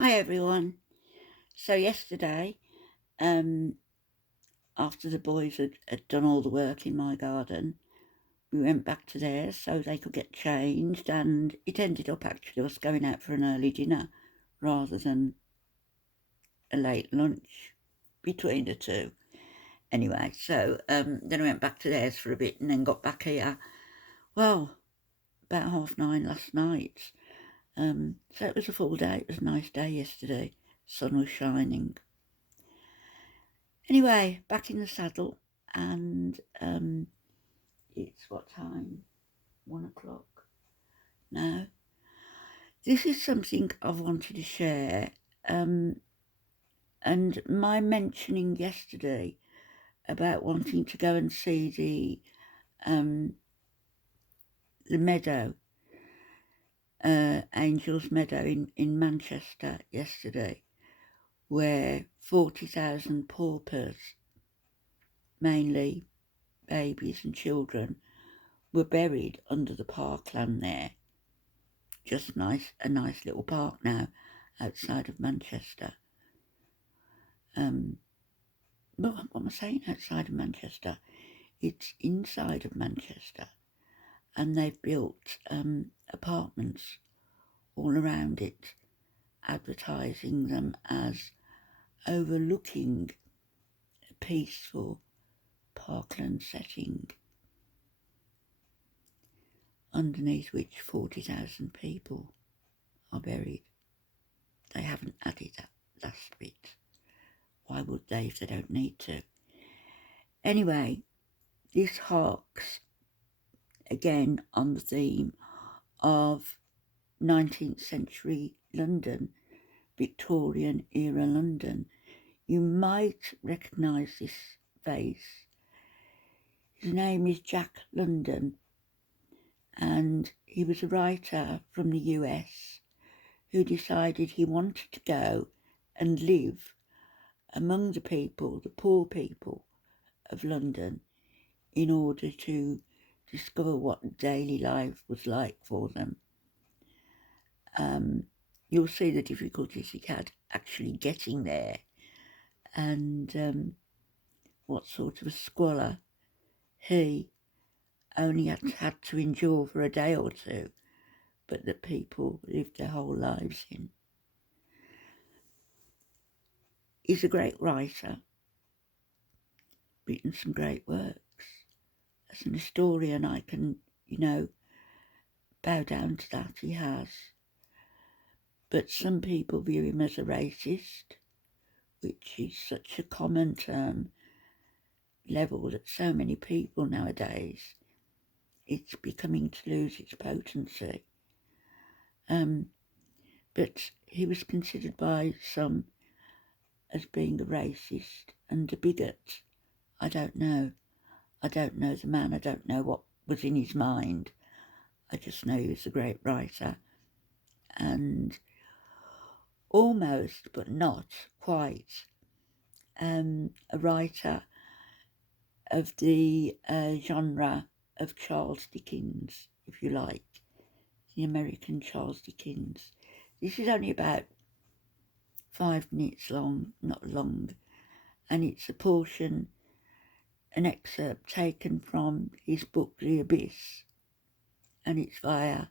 Hi everyone. So yesterday, after the boys had done all the work in my garden, we went back to theirs so they could get changed, and it ended up actually us going out for an early dinner rather than a late lunch between the two. Anyway, so then I went back to theirs for a bit and then got back here. Well, about 9:30 last night. So it was a full day. It was a nice day yesterday. Sun was shining. Anyway, back in the saddle, and it's what time? 1 o'clock now. This is something I've wanted to share, and my mentioning yesterday about wanting to go and see the meadow, Angels Meadow in Manchester yesterday, where 40,000 paupers, mainly babies and children, were buried under the parkland there. Just a nice little park now outside of Manchester. What am I saying outside of Manchester? It's inside of Manchester, and they've built apartments all around it, advertising them as overlooking a peaceful parkland setting, underneath which 40,000 people are buried. They haven't added that last bit. Why would they if they don't need to? Anyway, this harks again on the theme of 19th century London, Victorian era London. You might recognise this face. His name is Jack London, and he was a writer from the US who decided he wanted to go and live among the people, the poor people of London, in order to discover what daily life was like for them. You'll see the difficulties he had actually getting there, and what sort of a squalor he only had to endure for a day or two, but that people lived their whole lives in. He's a great writer, written some great works. As an historian, I can, bow down to that. He has. But some people view him as a racist, which is such a common term levelled at so many people nowadays. It's becoming to lose its potency. But he was considered by some as being a racist and a bigot. I don't know. I don't know the man. I don't know what was in his mind. I just know he was a great writer, and almost, but not quite, a writer of the genre of Charles Dickens, if you like, the American Charles Dickens. This is only about 5 minutes long, not long, and it's a portion, an excerpt taken from his book The Abyss, and it's via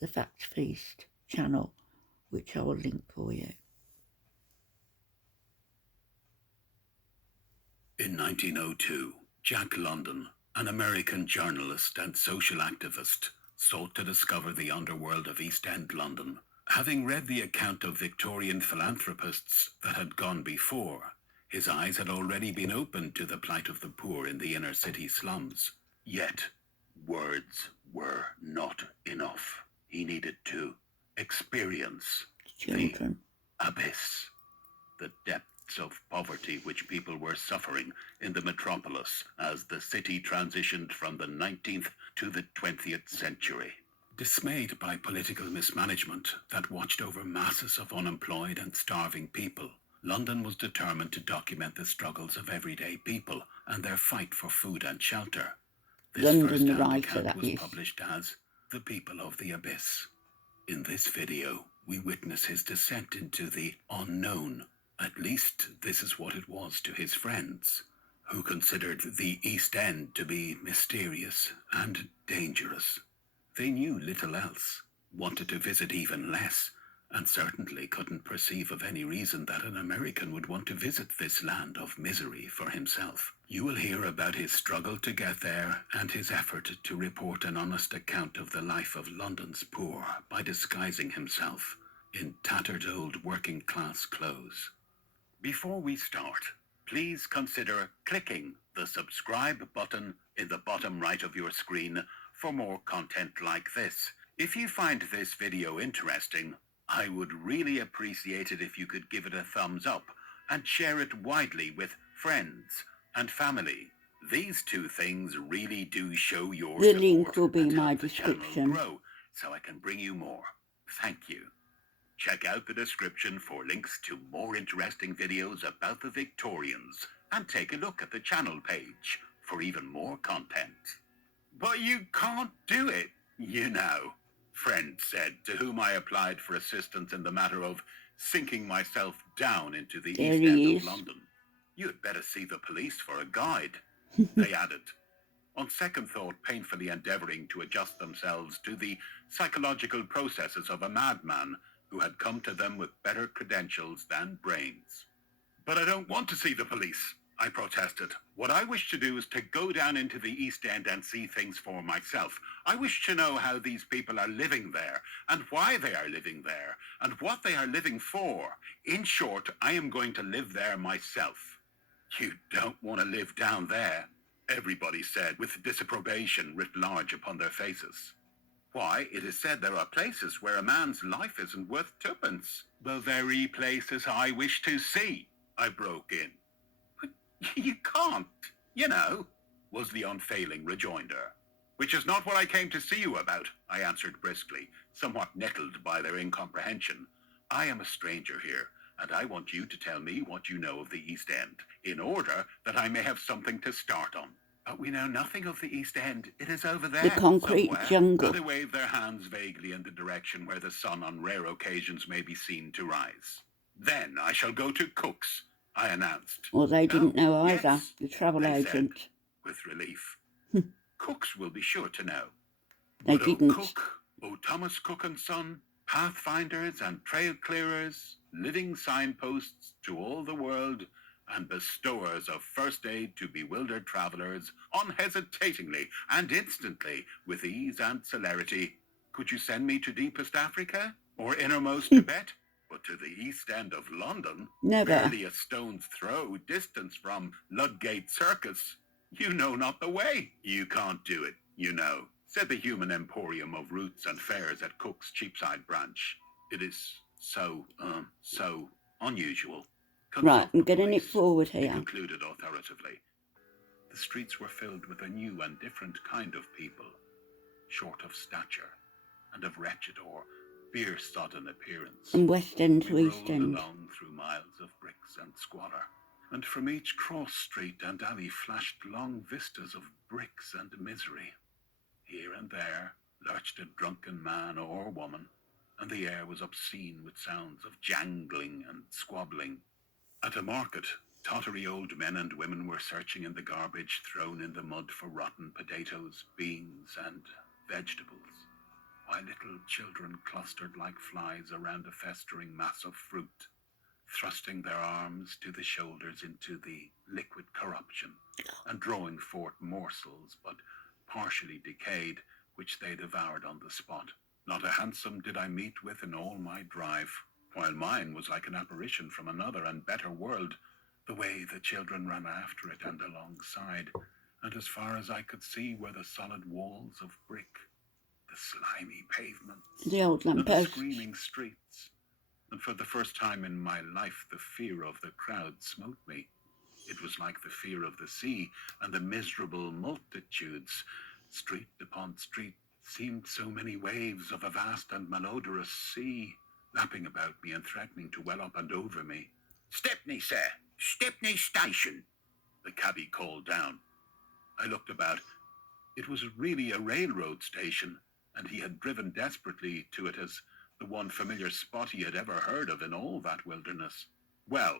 the Fact Feast channel, which I will link for you. In 1902, Jack London, an American journalist and social activist, sought to discover the underworld of East End London. Having read the account of Victorian philanthropists that had gone before, his eyes had already been opened to the plight of the poor in the inner city slums. Yet, words were not enough. He needed to experience Children. the abyss, the depths of poverty which people were suffering in the metropolis as the city transitioned from the 19th to the 20th century. Dismayed by political mismanagement that watched over masses of unemployed and starving people, London was determined to document the struggles of everyday people and their fight for food and shelter. This London, the first-hand writer, account that was is. published as The People of the Abyss. In this video, We witness his descent into the unknown. At least this is what it was to his friends, who considered the East End to be mysterious and dangerous. They knew little else, wanted to visit even less, and certainly couldn't perceive of any reason that an American would want to visit this land of misery for himself. You will hear about his struggle to get there and his effort to report an honest account of the life of London's poor by disguising himself in tattered old working-class clothes. Before we start, please consider clicking the subscribe button in the bottom right of your screen for more content like this. If you find this video interesting, I would really appreciate it if you could give it a thumbs up and share it widely with friends and family. These two things really do show your The support link will be and in my help the channel description. grow so I can bring you more. Thank you. Check out the description for links to more interesting videos about the Victorians, and take a look at the channel page for even more content. But you can't do it, you know, friend said, to whom I applied for assistance in the matter of sinking myself down into the There East he End is. of London. You'd better see the police for a guide, they added, on second thought painfully endeavouring to adjust themselves to the psychological processes of a madman who had come to them with better credentials than brains. But I don't want to see the police, I protested. What I wish to do is to go down into the East End and see things for myself. I wish to know how these people are living there, and why they are living there, and what they are living for. In short, I am going to live there myself. You don't want to live down there, everybody said, with disapprobation writ large upon their faces. Why, it is said there are places where a man's life isn't worth twopence. The very places I wish to see, I broke in. But you can't, you know, was the unfailing rejoinder. Which is not what I came to see you about, I answered briskly, somewhat nettled by their incomprehension. I am a stranger here, and I want you to tell me what you know of the East End, in order that I may have something to start on. But we know nothing of the East End. It is over there, The concrete somewhere. jungle. They waved their hands vaguely in the direction where the sun on rare occasions may be seen to rise. Then I shall go to Cook's, I announced. Well, they didn't know either, yes, the travel they agent. said, with relief. Cook's will be sure to know. They But didn't. Cook, Thomas Cook and Son, pathfinders and trail clearers, living signposts to all the world, and bestowers of first aid to bewildered travellers, unhesitatingly and instantly, with ease and celerity. Could you send me to deepest Africa, or innermost Tibet, but to the East End of London, Never. barely a stone's throw distance from Ludgate Circus? You know not the way. You can't do it, you know, said the human emporium of routes and fares at Cook's Cheapside branch. It is so unusual. Right, I'm Consult the getting it police, forward he here. concluded authoritatively. The streets were filled with a new and different kind of people, short of stature and of wretched or beer-sodden appearance. From West End to We East rolled End. along through miles of bricks and squalor, and from each cross street and alley flashed long vistas of bricks and misery. Here and there lurched a drunken man or woman, and the air was obscene with sounds of jangling and squabbling. At a market, tottery old men and women were searching in the garbage thrown in the mud for rotten potatoes, beans, and vegetables, while little children clustered like flies around a festering mass of fruit, thrusting their arms to the shoulders into the liquid corruption, and drawing forth morsels but partially decayed, which they devoured on the spot. Not a hansom did I meet with in all my drive, while mine was like an apparition from another and better world, the way the children ran after it and alongside, and as far as I could see were the solid walls of brick, the slimy pavements, The old and the lampposts. screaming streets. And for the first time in my life the fear of the crowd smote me. It was like the fear of the sea, and the miserable multitudes, street upon street, seemed so many waves of a vast and malodorous sea, lapping about me and threatening to well up and over me. Stepney, sir! Stepney Station! The cabby called down. I looked about. It was really a railroad station, and he had driven desperately to it as the one familiar spot he had ever heard of in all that wilderness. Well,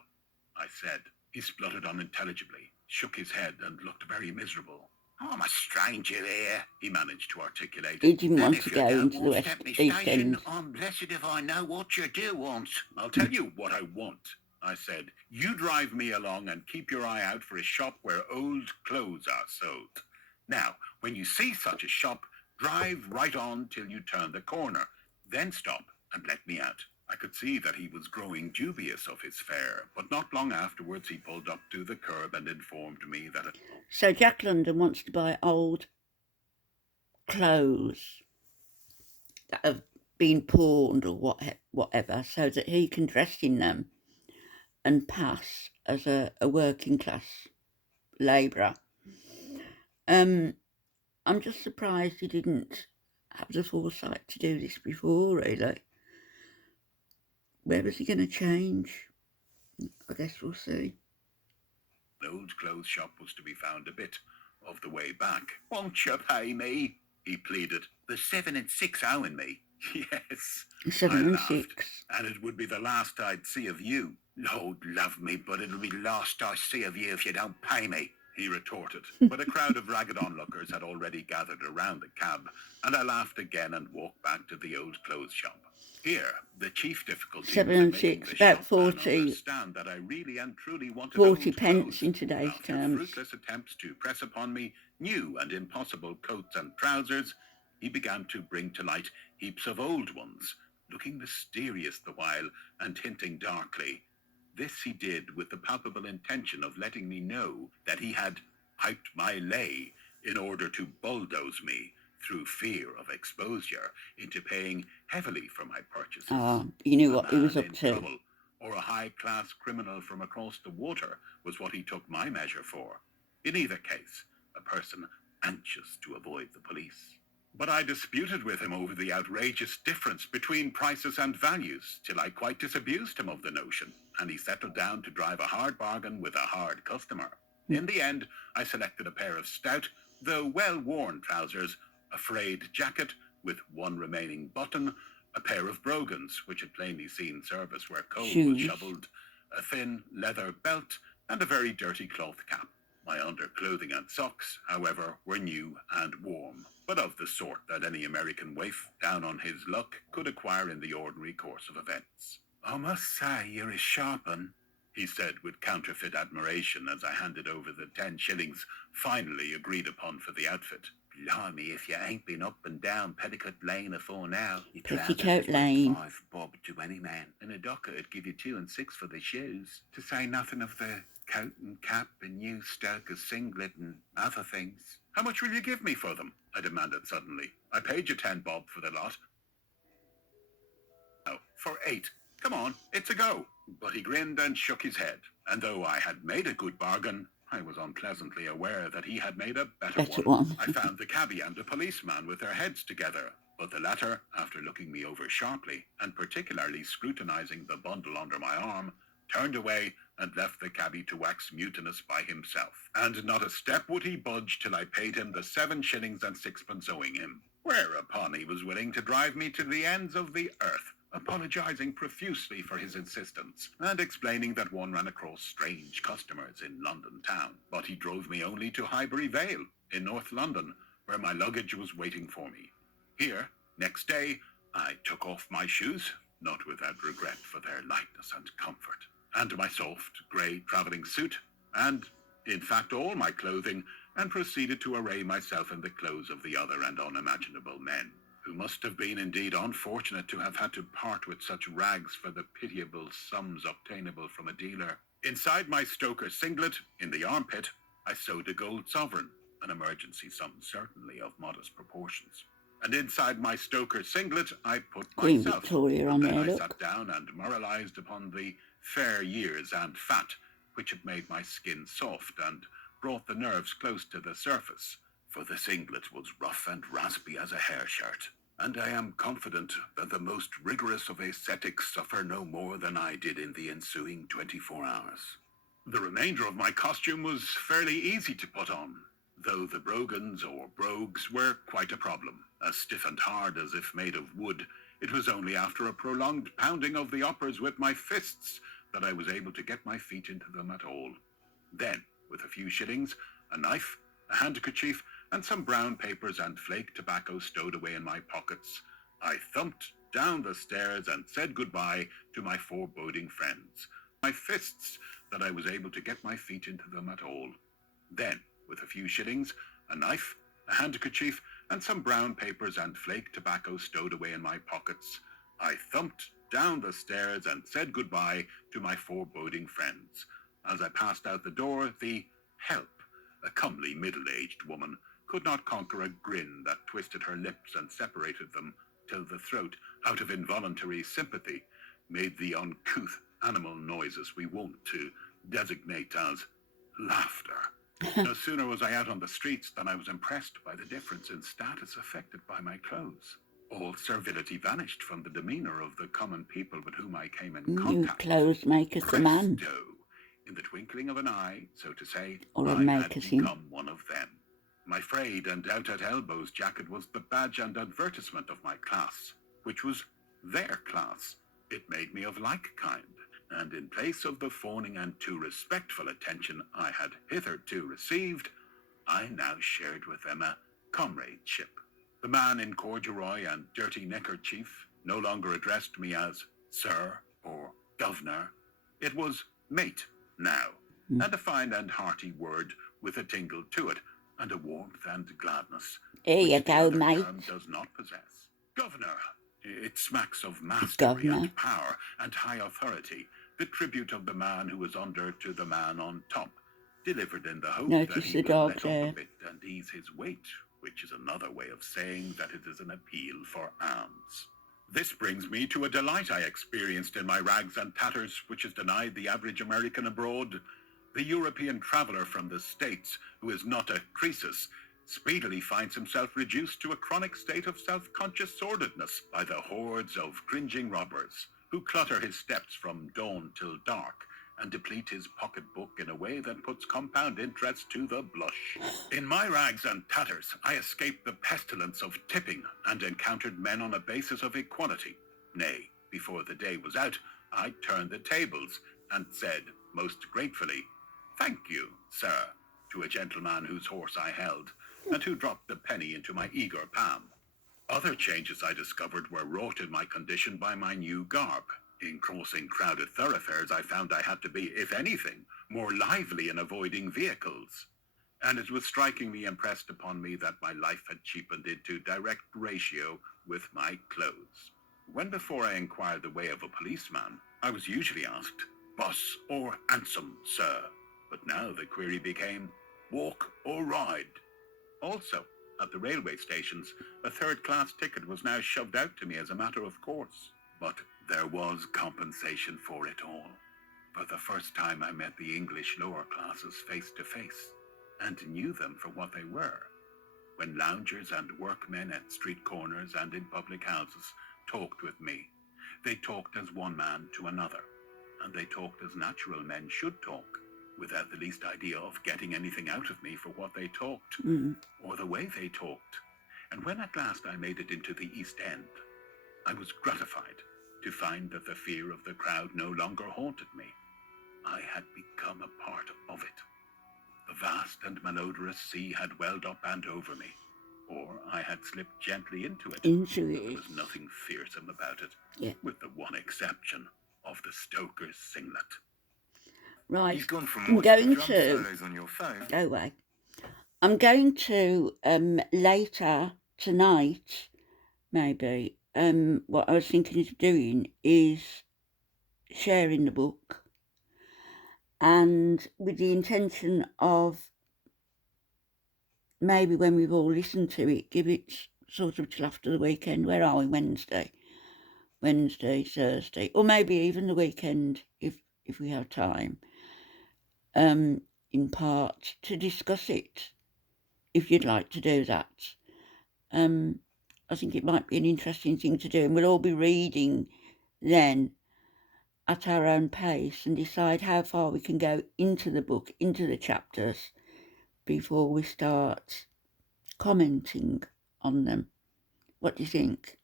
I said. He spluttered unintelligibly, shook his head, and looked very miserable. I'm a stranger here, he managed to articulate. He didn't And want if to you go don't into the want West Stepney East Station, End. I'm blessed if I know what you do want. I'll tell you what I want, I said. You drive me along and keep your eye out for a shop where old clothes are sold. Now, when you see such a shop, drive right on till you turn the corner. Then stop and let me out. I could see that he was growing dubious of his fare, but not long afterwards he pulled up to the curb and informed me that... So Jack London wants to buy old clothes that have been pawned or whatever, so that he can dress in them and pass as a working class labourer. I'm just surprised he didn't have the foresight to do this before, really. Where is he going to change? I guess we'll see. An old clothes shop was to be found a bit of the way back. Won't you pay me? He pleaded. There's 7 and 6 owing me. Yes, 7 I and laughed. 6. And it would be the last I'd see of you. Lord love me, but it'll be the last I see of you if you don't pay me, he retorted. But a crowd of ragged onlookers had already gathered around the cab, and I laughed again and walked back to the old clothes shop. Here, the chief difficulty 7 was in and making 6, the about shopman 40 understand that I really and truly wanted 40 old pence clothes. in today's After terms. fruitless attempts to press upon me new and impossible coats and trousers, he began to bring to light heaps of old ones, looking mysterious the while and hinting darkly. This he did with the palpable intention of letting me know that he had piped my lay in order to bulldoze me through fear of exposure into paying heavily for my purchases. You knew A what he was man up in to. trouble, or a high-class criminal from across the water, was what he took my measure for. In either case, a person anxious to avoid the police. But I disputed with him over the outrageous difference between prices and values, till I quite disabused him of the notion, and he settled down to drive a hard bargain with a hard customer. In the end, I selected a pair of stout, though well-worn trousers, a frayed jacket with one remaining button, a pair of brogans, which had plainly seen service where coal was shoveled, a thin leather belt, and a very dirty cloth cap. My underclothing and socks, however, were new and warm, but of the sort that any American waif, down on his luck, could acquire in the ordinary course of events. I must say you're a sharp 'un, he said with counterfeit admiration as I handed over the 10 shillings finally agreed upon for the outfit. Blimey, if you ain't been up and down Petticoat Lane afore now. Petticoat Lane. 5 bob to any man. And a docker would give you 2 and 6 for the shoes. To say nothing of the coat and cap and new Stoker singlet and other things. How much will you give me for them? I demanded suddenly. I paid you 10 bob for the lot. No, for 8. Come on, it's a go. But he grinned and shook his head. And though I had made a good bargain, I was unpleasantly aware that he had made a better one. I found the cabbie and the policeman with their heads together, but the latter, after looking me over sharply, and particularly scrutinizing the bundle under my arm, turned away and left the cabbie to wax mutinous by himself. And not a step would he budge till I paid him the 7 shillings and 6pence owing him, whereupon he was willing to drive me to the ends of the earth, apologizing profusely for his insistence, and explaining that one ran across strange customers in London town. But he drove me only to Highbury Vale, in North London, where my luggage was waiting for me. Here, next day, I took off my shoes, not without regret for their lightness and comfort, and my soft, grey travelling suit, and, in fact, all my clothing, and proceeded to array myself in the clothes of the other and unimaginable men, who must have been indeed unfortunate to have had to part with such rags for the pitiable sums obtainable from a dealer. Inside my Stoker singlet, in the armpit, I sewed a gold sovereign, an emergency sum certainly of modest proportions. And inside my Stoker singlet, I put Queen myself. Victoria on then there, I look. sat down and moralized upon the fair years and fat, which had made my skin soft and brought the nerves close to the surface, for the singlet was rough and raspy as a hair shirt, and I am confident that the most rigorous of ascetics suffer no more than I did in the ensuing 24 hours. The remainder of my costume was fairly easy to put on, though the brogans or brogues were quite a problem, as stiff and hard as if made of wood, It was only after a prolonged pounding of the uppers with my fists that I was able to get my feet into them at all. Then, with a few shillings, a knife, a handkerchief, and some brown papers and flake tobacco stowed away in my pockets, I thumped down the stairs and said goodbye to my foreboding friends. My fists that I was able to get my feet into them at all. Then, with a few shillings, a knife, a handkerchief, and some brown papers and flake tobacco stowed away in my pockets, I thumped down the stairs and said goodbye to my foreboding friends. As I passed out the door, the help, a comely middle-aged woman, could not conquer a grin that twisted her lips and separated them till the throat, out of involuntary sympathy, made the uncouth animal noises we wont to designate as laughter. No sooner was I out on the streets than I was impressed by the difference in status affected by my clothes. All servility vanished from the demeanour of the common people with whom I came in contact. New clothes make us a man. Presto! In the twinkling of an eye, so to say, Or a I had make-us-in. become one of them. My frayed and out-at-elbows jacket was the badge and advertisement of my class, which was their class. It made me of like kind, and in place of the fawning and too respectful attention I had hitherto received, I now shared with them a comradeship. The man in corduroy and dirty neckerchief no longer addressed me as Sir or Governor. It was mate now, and a fine and hearty word with a tingle to it, and a warmth and gladness Here you which the go, other mate. term does not possess. Governor. It smacks of mastery and power and high authority, the tribute of the man who is under to the man on top, delivered in the hope that he will let up a bit and ease his weight, which is another way of saying that it is an appeal for alms. This brings me to a delight I experienced in my rags and tatters, which is denied the average American abroad. The European traveller from the States, who is not a Croesus, speedily finds himself reduced to a chronic state of self-conscious sordidness by the hordes of cringing robbers, who clutter his steps from dawn till dark, and deplete his pocketbook in a way that puts compound interest to the blush. In my rags and tatters, I escaped the pestilence of tipping, and encountered men on a basis of equality. Nay, before the day was out, I turned the tables, and said, most gratefully, "Thank you, sir," to a gentleman whose horse I held, and who dropped the penny into my eager palm. Other changes I discovered were wrought in my condition by my new garb. In crossing crowded thoroughfares, I found I had to be, if anything, more lively in avoiding vehicles. And it was strikingly impressed upon me that my life had cheapened into direct ratio with my clothes. When before I inquired the way of a policeman, I was usually asked, "Boss or hansom, sir?" But now the query became, "Walk or ride?" Also, at the railway stations, a third-class ticket was now shoved out to me as a matter of course. But there was compensation for it all. For the first time I met the English lower classes face to face, and knew them for what they were. When loungers and workmen at street corners and in public houses talked with me, they talked as one man to another, and they talked as natural men should talk, without the least idea of getting anything out of me for what they talked, or the way they talked. And when at last I made it into the East End, I was gratified to find that the fear of the crowd no longer haunted me. I had become a part of it. The vast and malodorous sea had welled up and over me, or I had slipped gently into it. There was nothing fearsome about it, with the one exception of the stoker's singlet. Right, You've gone from I'm going drum to solos on your phone. go away. I'm going to later tonight, maybe. What I was thinking of doing is sharing the book, and with the intention of maybe when we've all listened to it, give it sort of till after the weekend. Where are we? Wednesday, Thursday, or maybe even the weekend if we have time. In part to discuss it, if you'd like to do that. I think it might be an interesting thing to do, and we'll all be reading then at our own pace and decide how far we can go into the book, into the chapters, before we start commenting on them. What do you think?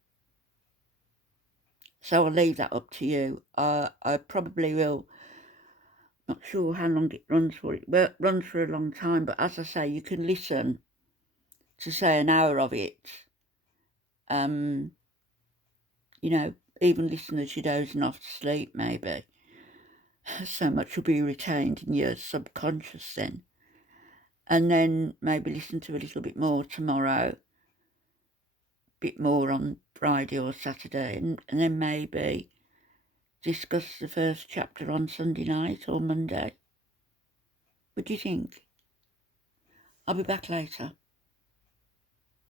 So I'll leave that up to you. I probably will. Not sure how long it runs for. It runs for a long time, but as I say, you can listen to say an hour of it. You know, even listen as you're dozing off to sleep, maybe. So much will be retained in your subconscious then. And then maybe listen to a little bit more tomorrow, a bit more on Friday or Saturday, and then maybe discuss the first chapter on Sunday night or Monday. What do you think? I'll be back later.